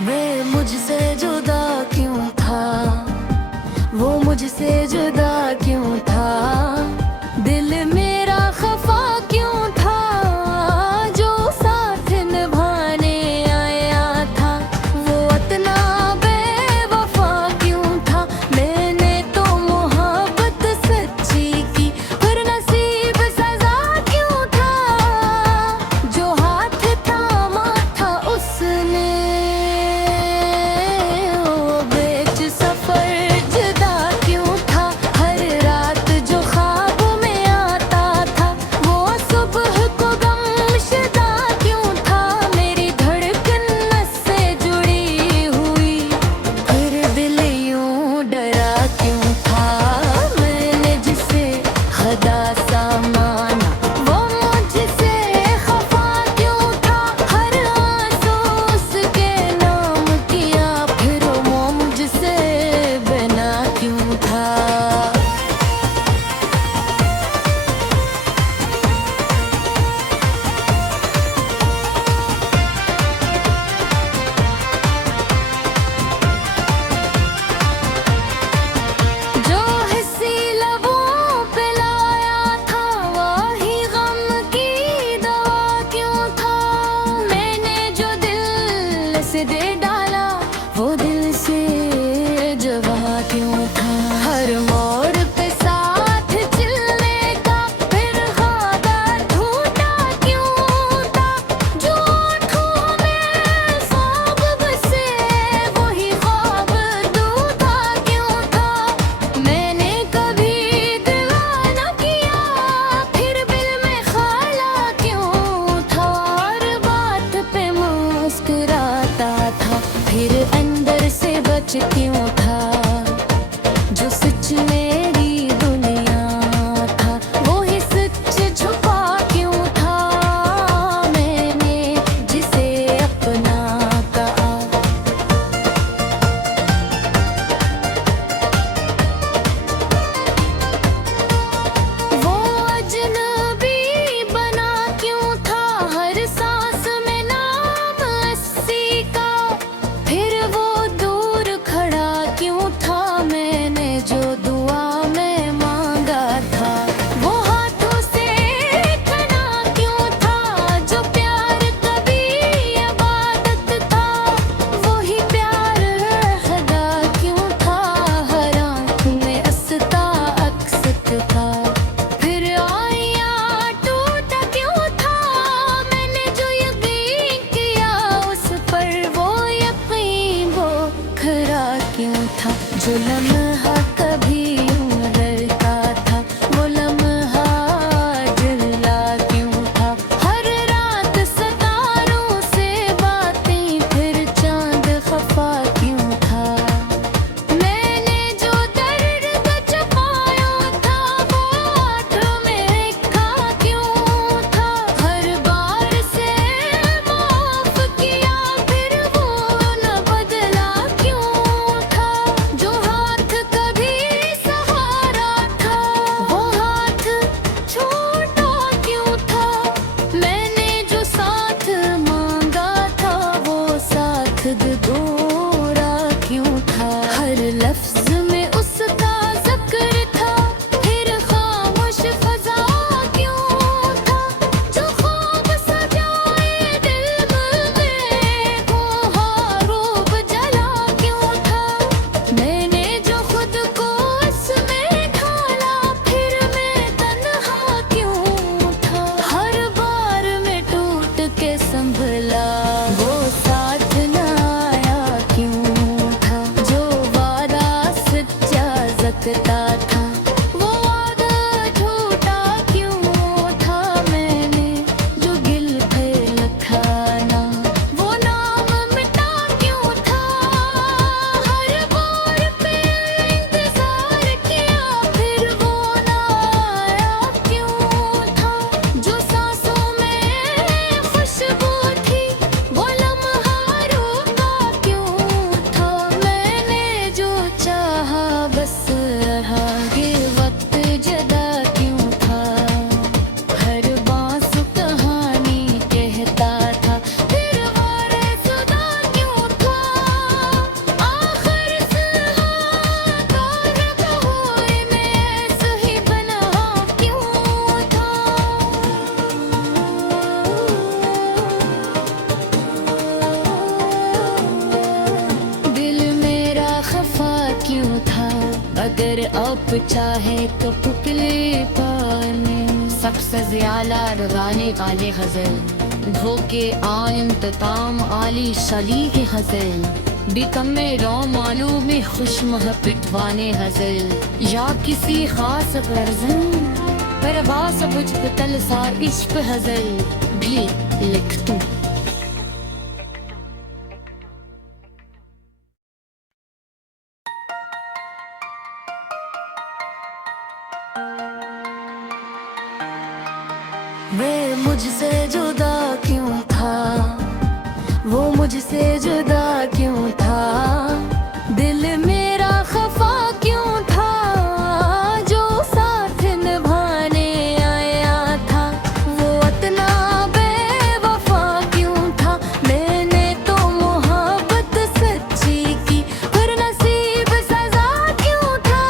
वे मुझसे जुदा क्यों था, वो मुझसे जुदा क्यों था, दिल मेरा खफा क्यों था, जो साथ निभाने आया था वो इतना बेवफा क्यों था। मैंने तो मोहब्बत सच्ची की, फिर नसीब सजा क्यों था, जो हाथ थामा था उसने वो बेच सफर जुदा क्यों था। हर रात जो ख्वाब में आता था वो सुबह को गमशदा क्यों था। मेरी धड़कन नस से जुड़ी हुई, फिर दिल यूं डरा क्यों था। मैंने जिसे खुदा सा माना वो मुझसे खफा क्यों था। हर आंसू उसके नाम किया, फिर वो मुझसे बना क्यों था। जो हंसी लबों पे लाया आप चाहे तो पुतले पाने सबसे ज्यादा रवाने वाले गजल धोखे आइंतताम आली शली के गजल बिकमे रो मानो में खुशमह पिटवाने गजल या किसी खास गर्जन परवास बुझ तल सा इश्क गजल भी लिख तू। वे मुझसे जुदा क्यों था, वो मुझसे जुदा क्यों था, दिल मेरा खफा क्यों था, जो साथ निभाने आया था वो इतना बेवफा क्यों था। मैंने तो मोहब्बत सच्ची की पर नसीब सजा क्यों था,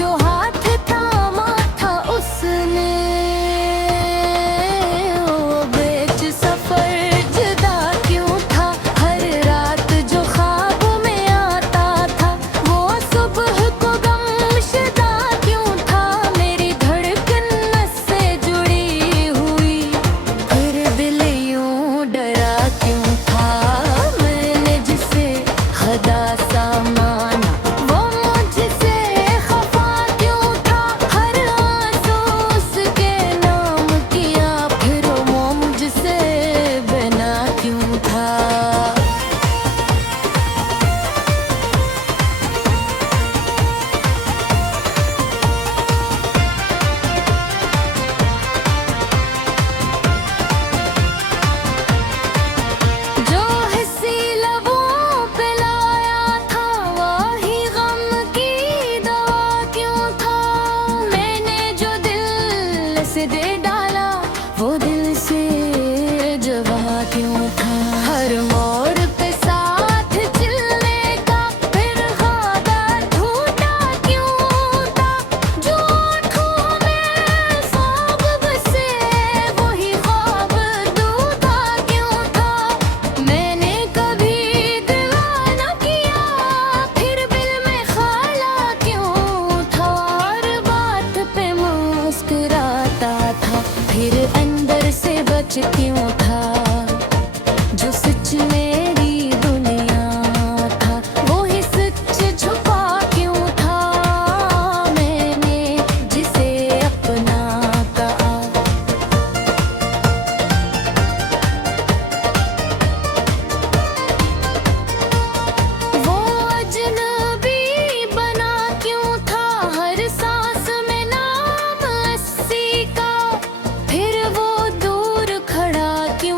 जो हाथ थामा था उसने दे डाला वो दिल से जवा क्यों था। हर मोड़ पे साथ चलने का फिर खादा ढूंढा क्यों था, जो आँखों में ख्वाब बसे वही ख्वाब अधूरा क्यों था। मैंने कभी दीवाना किया फिर दिल में ख्याला क्यों था, हर बात पे मुस्कुराता था फिर अंदर से बच क्यों था, जो सच मेरी दुनिया था वो ही सच छुपा क्यों था, मैंने जिसे अपना कहा। वो अजनबी बना क्यों था, हर सांस में नाम अस्सी का फिर वो दूर खड़ा क्यों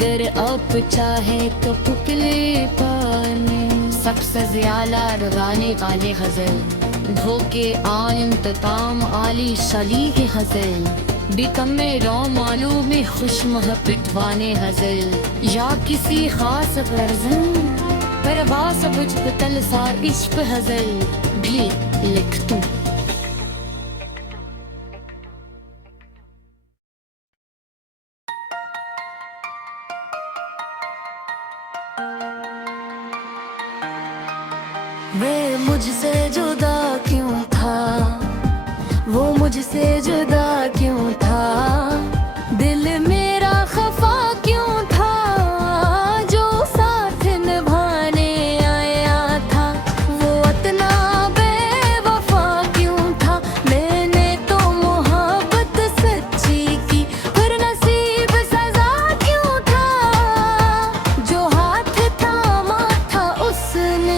अगर आप चाहे तो पुतले पाने सबसे ज्यादा रवाने वाले गजल धोके आयन तताम आली शली के गजल बिकम में रो मालूम में खुश पिटवाने गजल या किसी खास गर्जन पर वास बुझ तल सा इश्क गजल भी लिख तू। वे मुझसे जुदा क्यों था, वो मुझसे जुदा क्यों था, दिल मेरा खफा क्यों था, जो साथ निभाने आया था वो इतना बेवफा क्यों था। मैंने तो मोहब्बत सच्ची की पर नसीब सजा क्यों था, जो हाथ थामा था उसने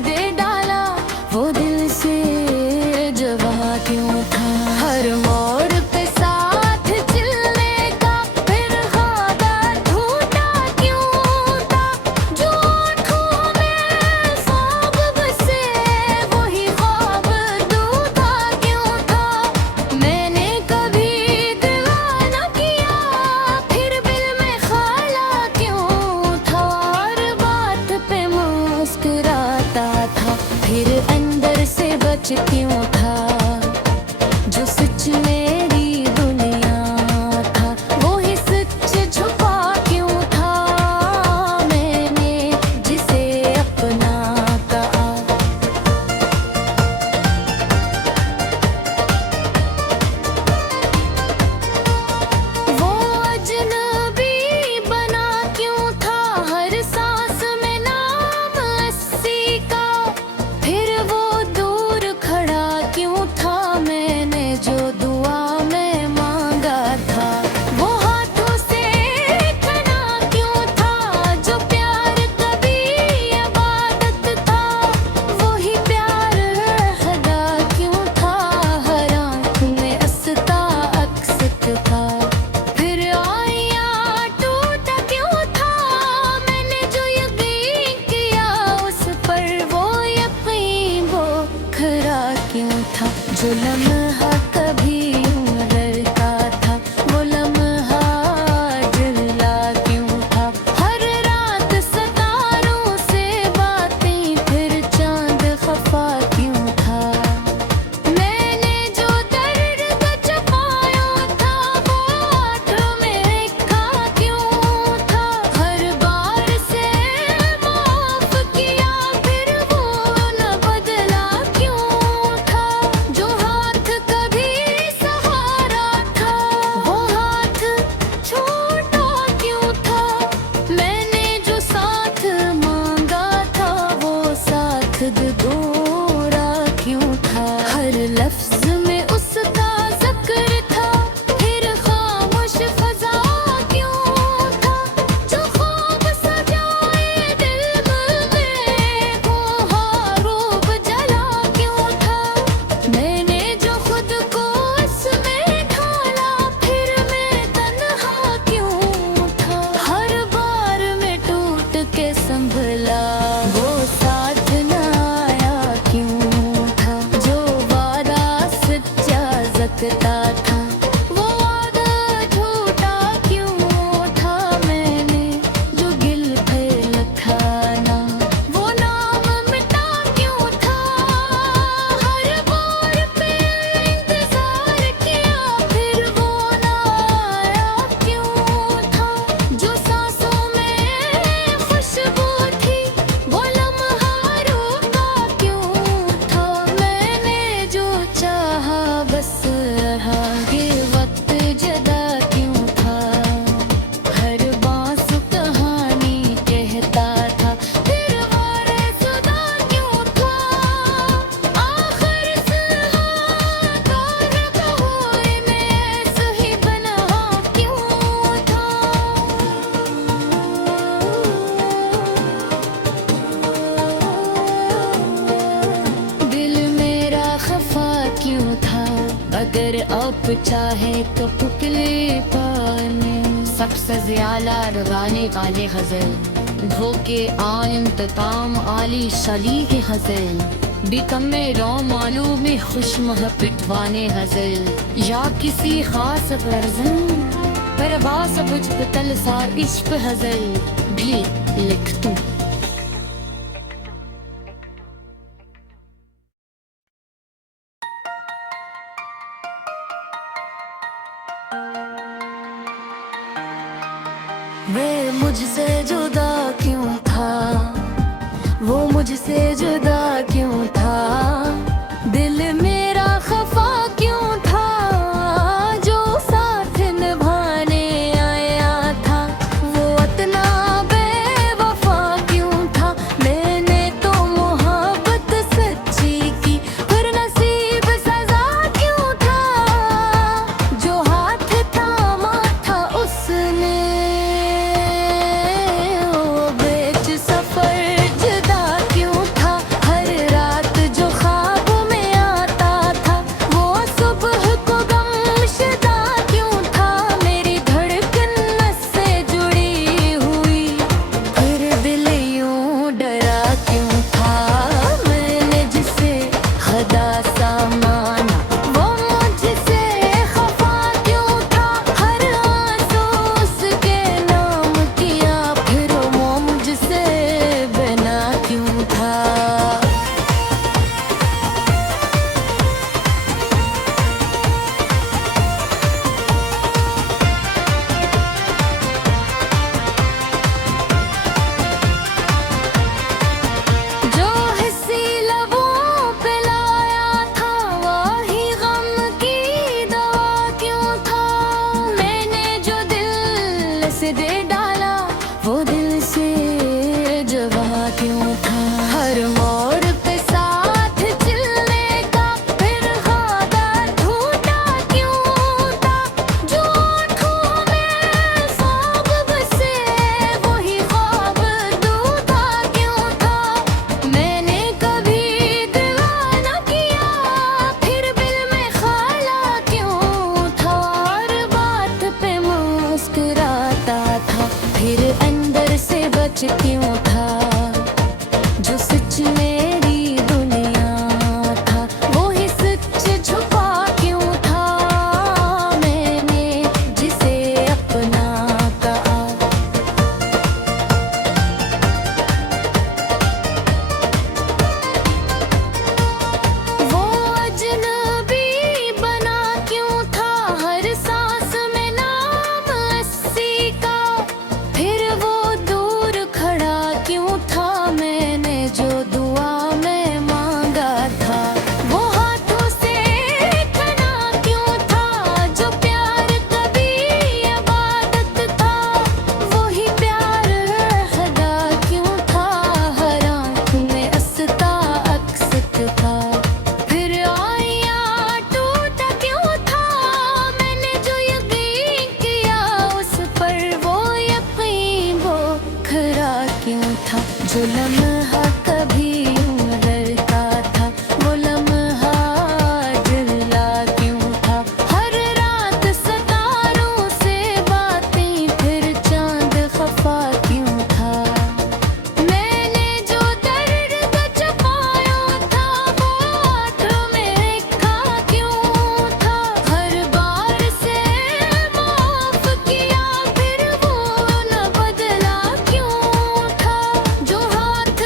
दे डाला वो दिल से जवा क्यों था। हर मोड़ पे साथ चलने का फिर ख्वाबा झूठा क्यों था, जो आँखों में ख्वाब बसे वही ख्वाब अधूरा क्यों था। मैंने कभी दीवाना किया फिर दिल में ख्याला क्यों था, हर बात पे मुस्कुराता था फिर अंदर से बच क्यों था, जो सच मेरी दुनिया था वो ही सच छुपा क्यों था। मैंने जिसे अपना कहा वो अजनबी बना क्यों था, हर सांस में नाम अस्सी का फिर वो दूर खड़ा क्यों था। मैंने जो दुआ में मांगा था वो हाथों से खना क्यों था, जो प्यार कभी इबादत था वही प्यार खुदा क्यों था, हर आँख में अस्ता अक्सत था फिर आया टूटा क्यों था। मैंने जो यकीन किया उस पर वो यकीन वो खरा क्यों था, जो लम्हा कभी लड़का था वो लम्हा जला क्यों था। हर रात सितारों से बातें फिर चांद खफा क्यों था। मैंने जो दर्द छुपाया था वो आँखों में लिखा क्यों था, हर बार से माफ किया फिर वो न बदला क्यों था, जो हाथ कभी सहारा था वो हाथ छोटा क्यों था। मैंने जो साथ मांगा था वो साथ दोहरा क्यों था, हर लफ्ज में उसका जिक्र था फिर खामोश फजा क्यों था, जो ख्वाब सजाए दिल में वो हरूब जला क्यों था। मैंने जो खुद को उसमें ढाला फिर मैं तन्हा क्यों था, हर बार में टूट के संभला वो साथ न आया क्यों था, जो वादा सच्चा जगता था वो वादा झूठा क्यों था। मैंने अगर आप चाहे तो पुतले पाने सबसे ज्यादा रवाने वाले गजल धोके आइंतताम आली शली के हजल बिकमे रो मालूम में खुशमह पिटवाने हजल या किसी खास वर्जन पर बास बुझ तल सा इश्क हजल भी लिख तू। वे मुझसे जुदा क्यों था, वो मुझसे जुदा क्यों था, दिल मेरा खफा क्यों था, जो साथ निभाने आया था वो इतना बेवफा क्यों था। मैंने तो मोहब्बत सच्ची की पर नसीब सजा क्यों था, जो हाथ थामा था उसने दे डाला वो दिल से जवा क्यों था। हर मोड़ पे साथ चलने का फिर वादा झूठा क्यों था, जो आँखों में ख्वाब बसे वही ख्वाब अधूरा क्यों था। मैंने कभी दिल न किया फिर दिल में ख्याला क्यों था, हर बात पे मुस्कुराता था फिर अंदर से बच क्यों था, जो सच मेरी दुनिया था वो ही सच छुपा क्यों था। मैंने जिसे अपना कहा वो अजनबी बना क्यों था, हर सांस में नाम अस्सी का फिर वो दूर खड़ा क्यों था। मैंने जो दुआ में मांगा था वो हाथों से खना क्यों था, जो प्यार कभी इबादत था वही प्यार खुदा क्यों था। हर आँख में अस्ता अक्सत था फिर आया टूटा क्यों था। मैंने जो यकीन किया उस पर वो यकीन वो खरा क्यों था, जो लम्हा कभी यूं डरता था वो लम्हा जला क्यों था। हर रात सितारों से बातें फिर चांद खफा क्यों था। मैंने जो दर्द छुपाया था वो आँखों में लिखा क्यों था, हर बार से माफ किया फिर वो न बदला क्यों था, जो हाथ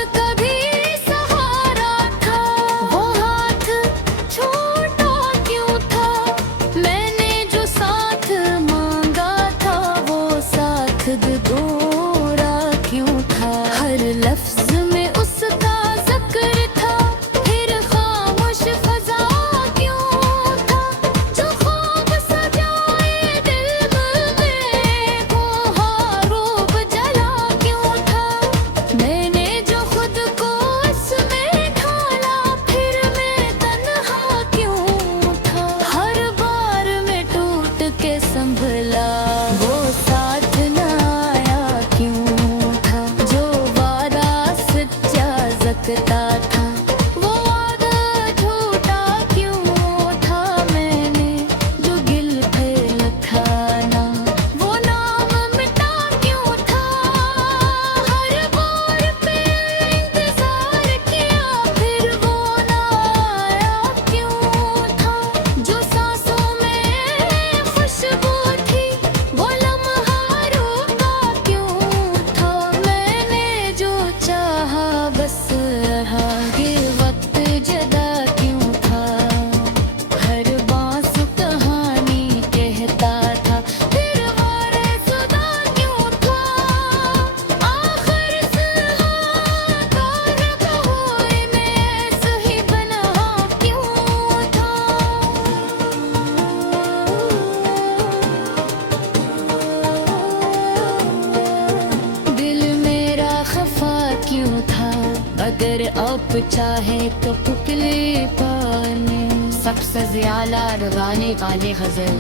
अगर आप चाहे तो पुतले पाने सबसे ज्यादा रवाने काले गजल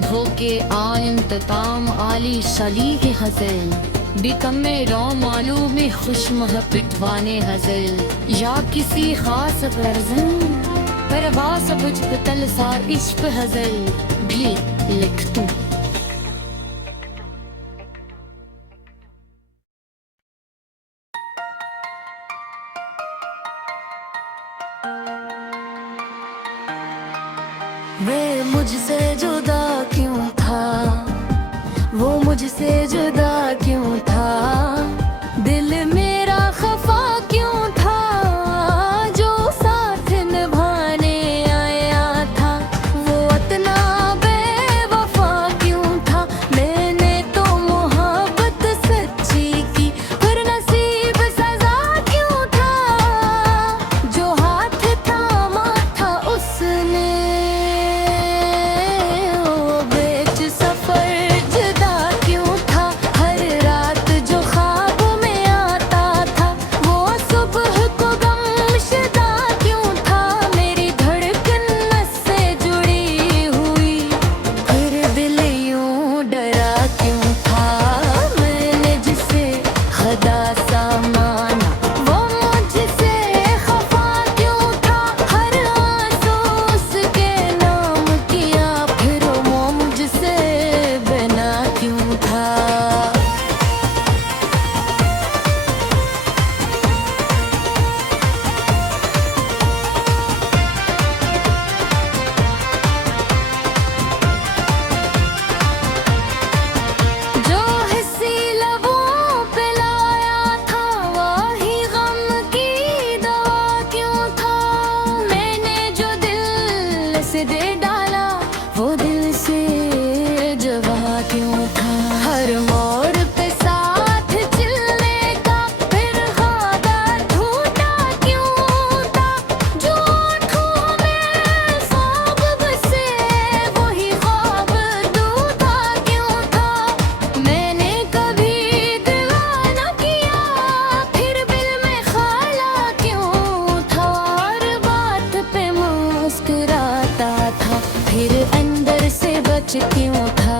धोके आयम तताम आली शली के हजल बिकमे रो मालूम में खुश मह पिटवाने हजल या किसी खास गर्जन पर वास बुझ तल सा इश्क हजल भी लिख तू। वे मुझसे जुदा क्यों था, वो मुझसे जुदा क्यों था, दिल मेरा खफा क्यों था, जो साथ निभाने आया था वो इतना बेवफा क्यों था। मैंने तो मोहब्बत सच्ची की पर नसीब सजा क्यों था, जो हाथ थामा था उसने दे डाला वो दिल से जवा क्यों था। हर मोड़ पे साथ चलने का फिर खादा ढूंढा क्यों था, जो आँखों में ख्वाब बसे वही ख्वाब दूधा क्यों था। मैंने कभी दीवाना किया फिर दिल में ख्याला क्यों था, हर बात पे मुस्कुराता था फिर अंदर से बच क्यों था,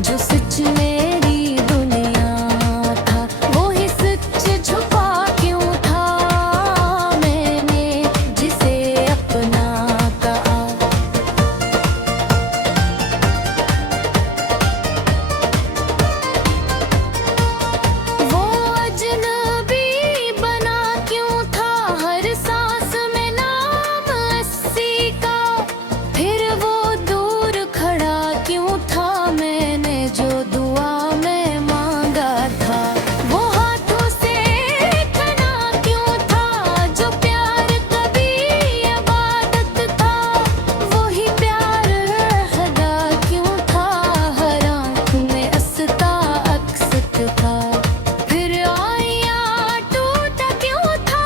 जो सच मेरी दुनिया था वो ही सच छुपा क्यों था, मैंने जिसे अपना कहा। वो अजनबी बना क्यों था, हर सांस में नाम अस्सी का, फिर वो दूर खड़ा क्यों था, मैंने जो दुआ में मांगा था वो हाथों से थना क्यों था, जो प्यार कभी इबादत था वही प्यार खुदा क्यों था, हर आँख में अस्ता अक्सत था फिर आया टूटा क्यों था,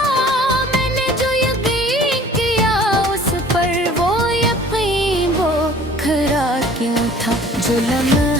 मैंने जो यकीन किया उस पर वो यकीन वो खरा क्यों था, जो लम्हा